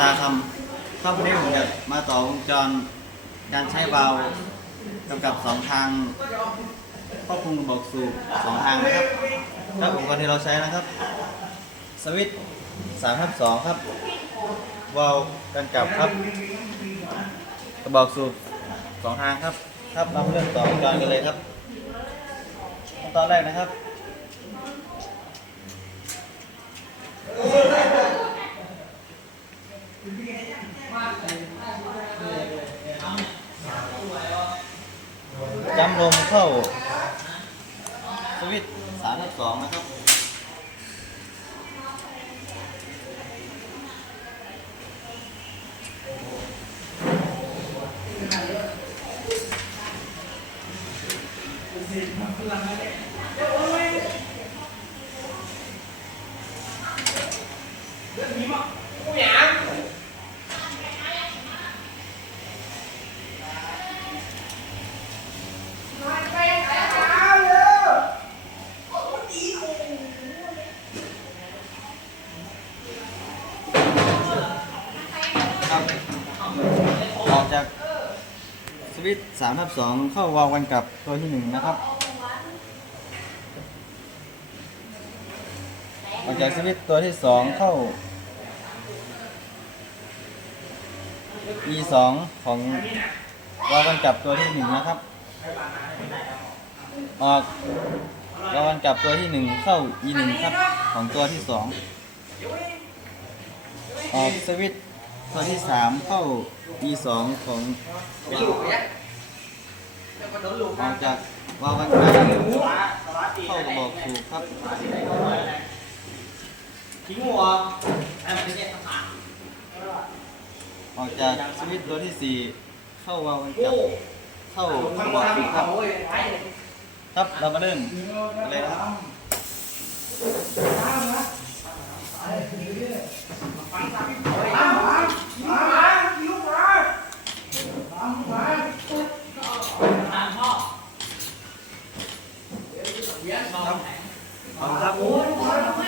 ตาคำครับวันนี้ผมจะมาต่อวงจรการใช้วาล์วกำกับสองทางควบคุมระบบสูบสองทางนะครับครับอุปกรณ์ที่เราใช้นะครับ สวิตช์สามทับสองครับวาล์วกันกลับครับกระบอกสูบสองทางครับ ครับเรามาเริ่มต่อวงจรกันเลยครับขั้นตอนแรกนะครับ จำลมเข้าสวิตสามทับสองนะครับค ออกจากสวิตสามทับสองเข้าวาล์วกันกับตัวที่หนึ่งนะครับ ออกจากสวิตตัวที่สองเข้า e สองของวาล์วกันกับตัวที่หนึ่งนะครับ ออกวาล์วกันกับตัวที่หนึ่งเข้า e หนึ่งครับของตัวที่สองออกสวิต ช์ตัวที่สามเข้า e สองของออกจากวาวันไกลเข้าระบอกสูบครับทิ้งหัวออกจากสวิตตัวที่สี่เข้าวาวันกลับเข้าระบอกสูบครับ ครับเรามาเริ่มกันเลยนะครับ không không ta muốn